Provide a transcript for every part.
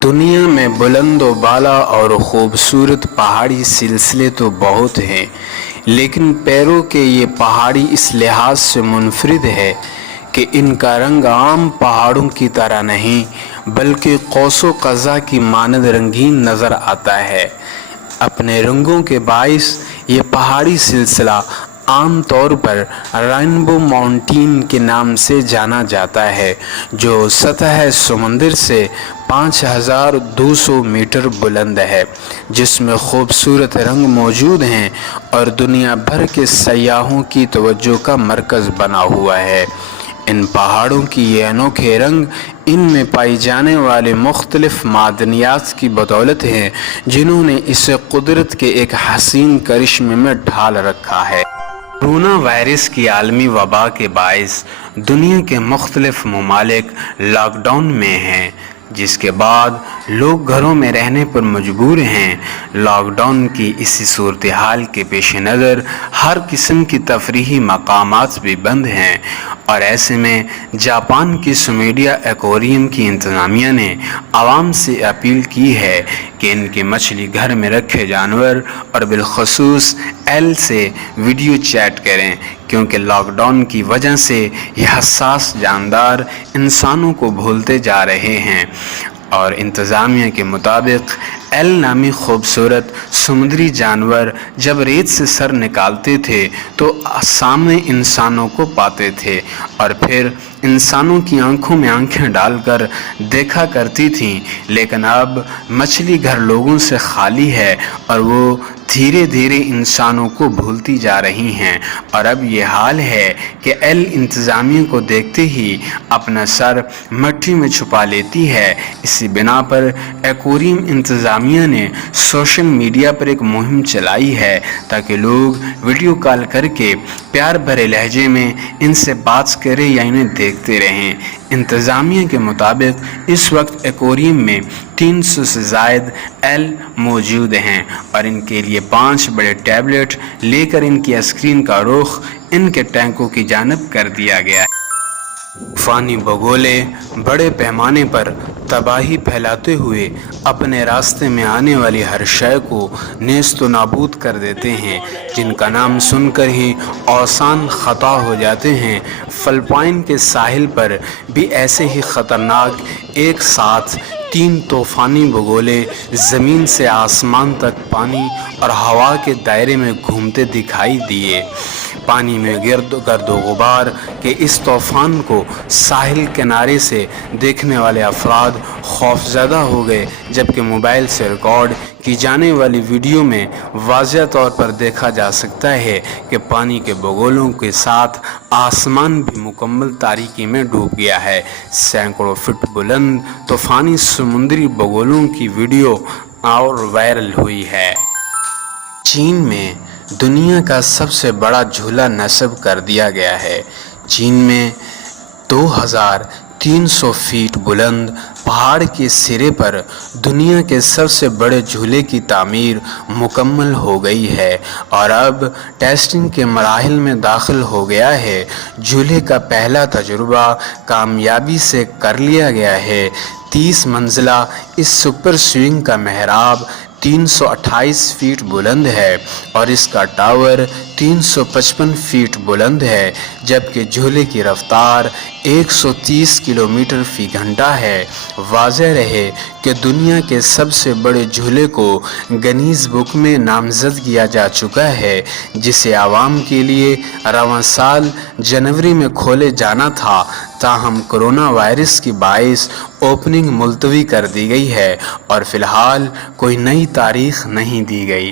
दुनिया में बुलंद व बाला और खूबसूरत पहाड़ी सिलसिले तो बहुत हैं, लेकिन पैरों के ये पहाड़ी इस लिहाज से मुनफरिद है कि इनका रंग आम पहाड़ों की तरह नहीं बल्कि कौसो क़ज़ा की मानद रंगीन नज़र आता है। अपने रंगों के बाइस ये पहाड़ी सिलसिला आम तौर पर रेनबो माउंटेन के नाम से जाना जाता है, जो सतह समंदर से 5200 मीटर बुलंद है, जिसमें खूबसूरत रंग मौजूद हैं और दुनिया भर के सयाहों की तवज्जो का मरकज़ बना हुआ है। इन पहाड़ों की ये अनोखे रंग इनमें पाई जाने वाले मुख्तलिफ मादनियात की बदौलत हैं, जिन्होंने इसे कुदरत के एक हसीन करिश्मे में ढाल रखा है। कोरोना वायरस की आलमी वबा के बाइस दुनिया के मुख्तलिफ ममालिक लॉकडाउन में हैं, जिसके बाद लोग घरों में रहने पर मजबूर हैं। लॉकडाउन की इसी सूरत हाल के पेश नज़र हर किस्म की तफरीही मकामात भी बंद हैं और ऐसे में जापान की सुमेडिया एक्वेरियम की इंतज़ामिया ने आवाम से अपील की है कि इनके मछली घर में रखे जानवर और बिलखसूस एल से वीडियो चैट करें, क्योंकि लॉकडाउन की वजह से यह हसास जानदार इंसानों को भूलते जा रहे हैं। और इंतज़ामिया के मुताबिक एल नामी खूबसूरत समुद्री जानवर जब रेत से सर निकालते थे तो सामने इंसानों को पाते थे और फिर इंसानों की आंखों में आंखें डालकर देखा करती थीं, लेकिन अब मछली घर लोगों से खाली है और वो धीरे धीरे इंसानों को भूलती जा रही हैं। और अब ये हाल है कि एल इंतज़ामिया को देखते ही अपना सर मिट्टी में छुपा लेती है। इसी बिना पर एक्वेरियम इंतज़ामिया ने सोशल मीडिया पर एक मुहिम चलाई है ताकि लोग वीडियो कॉल करके प्यार भरे लहजे में इनसे बात करें या इन्हें देखते रहें। इंतज़ामिया के मुताबिक इस वक्त एक्वेरियम में 300 से ज़ायद एल मौजूद हैं और इनके लिए 5 बड़े टैबलेट लेकर इनकी स्क्रीन का रुख इनके टैंकों की जानिब कर दिया गया है। तूफ़ानी बगोले बड़े पैमाने पर तबाही फैलाते हुए अपने रास्ते में आने वाली हर शय को नेस्त नाबूद कर देते हैं, जिनका नाम सुनकर ही औसान ख़ता हो जाते हैं। फ़िलिपाइन के साहिल पर भी ऐसे ही ख़तरनाक एक साथ 3 तूफ़ानी बगोले ज़मीन से आसमान तक पानी और हवा के दायरे में घूमते दिखाई दिए। पानी में गर्दो गुबार के इस तूफ़ान को साहिल किनारे से देखने वाले अफराद खौफज़दा हो गए, जबकि मोबाइल से रिकॉर्ड की जाने वाली वीडियो में वाज़ह तौर पर देखा जा सकता है कि पानी के बगोलों के साथ आसमान भी मुकम्मल तारीकी में डूब गया है। सैकड़ों फुट बुलंद तूफ़ानी समुद्री बगोलों की वीडियो और वायरल हुई है। चीन में दुनिया का सबसे बड़ा झूला नस्ब कर दिया गया है। चीन में 2300 फीट बुलंद पहाड़ के सिरे पर दुनिया के सबसे बड़े झूले की तामीर मुकम्मल हो गई है और अब टेस्टिंग के मराहिल में दाखिल हो गया है। झूले का पहला तजुर्बा कामयाबी से कर लिया गया है। 30 मंजिला इस सुपर स्विंग का मेहराब 328 फीट बुलंद है और इसका टावर 355 फीट बुलंद है, जबकि झूले की रफ्तार 130 किलोमीटर फी घंटा है। वाज़ेह रहे कि दुनिया के सबसे बड़े झूले को गिनीज बुक में नामज़द किया जा चुका है, जिसे आवाम के लिए रवां साल जनवरी में खोले जाना था, ताहम कोरोना वायरस की बाइस ओपनिंग मुलतवी कर दी गई है और फ़िलहाल कोई नई तारीख नहीं दी गई।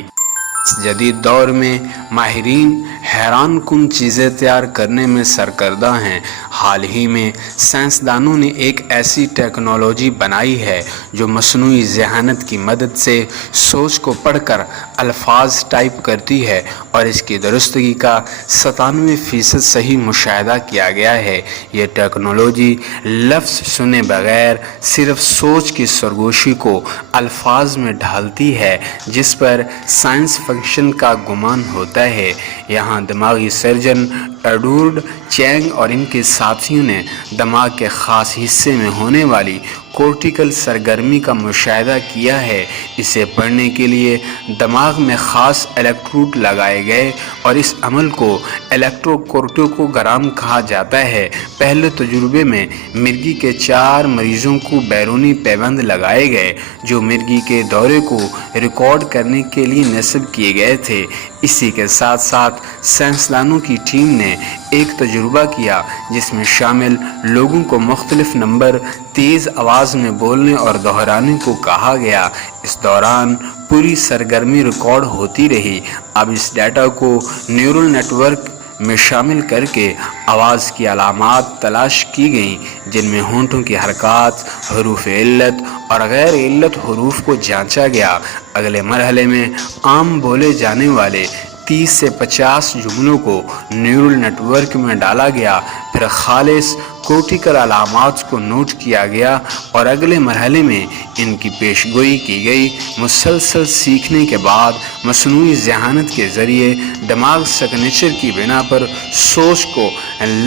इस जदीद दौर में माहिरीन हैरान कुन चीज़ें तैयार करने में सरकर्दा हैं। हाल ही में साइंसदानों ने एक ऐसी टेक्नोलॉजी बनाई है जो मसनूई ज़हानत की मदद से सोच को पढ़कर अल्फाज टाइप करती है और इसकी दुरुस्तगी का 97% सही मुशाहिदा किया गया है। यह टेक्नोलॉजी लफ्ज़ सुने बगैर सिर्फ सोच की सरगोशी को अल्फाज में ढालती है, जिस पर साइंस फंक्शन का गुमान होता है। यहाँ दिमागी सर्जन एडवर्ड चैंग और इनके साथियों ने दिमाग के ख़ास हिस्से में होने वाली کورٹیکل سرگرمی کا مشاہدہ کیا ہے۔ اسے پڑھنے کے لیے دماغ میں خاص الیکٹروڈ لگائے گئے اور اس عمل کو الیکٹروکورٹیکوگرام کہا جاتا ہے۔ پہلے تجربے میں مرگی کے 4 مریضوں کو بیرونی پیوند لگائے گئے جو مرگی کے دورے کو ریکارڈ کرنے کے لیے نصب کیے گئے تھے۔ اسی کے ساتھ ساتھ سائنسدانوں کی ٹیم نے ایک تجربہ کیا جس میں شامل لوگوں کو مختلف نمبر تیز آواز میں بولنے اور دہرانے کو کہا گیا۔ اس دوران پوری سرگرمی ریکارڈ ہوتی رہی۔ اب اس ڈیٹا کو نیورل نیٹ ورک میں شامل کر کے آواز کی علامات تلاش کی گئیں جن میں ہونٹوں کی حرکات، حروف علت اور غیر علت حروف کو جانچا گیا۔ اگلے مرحلے میں عام بولے جانے والے 30 سے 50 جملوں کو نیورل نیٹ ورک میں ڈالا گیا، پھر خالص کورٹیکل علامات کو نوٹ کیا گیا اور اگلے مرحلے میں ان کی پیشگوئی کی گئی۔ مسلسل سیکھنے کے بعد مصنوعی ذہانت کے ذریعے دماغ سگنیچر کی بنا پر سوچ کو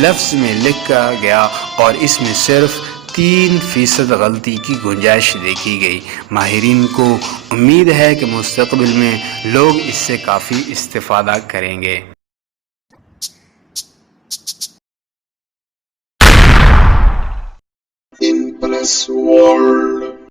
لفظ میں لکھا گیا اور اس میں صرف 3% غلطی کی گنجائش دیکھی گئی۔ ماہرین کو امید ہے کہ مستقبل میں لوگ اس سے کافی استفادہ کریں گے۔ In plus world.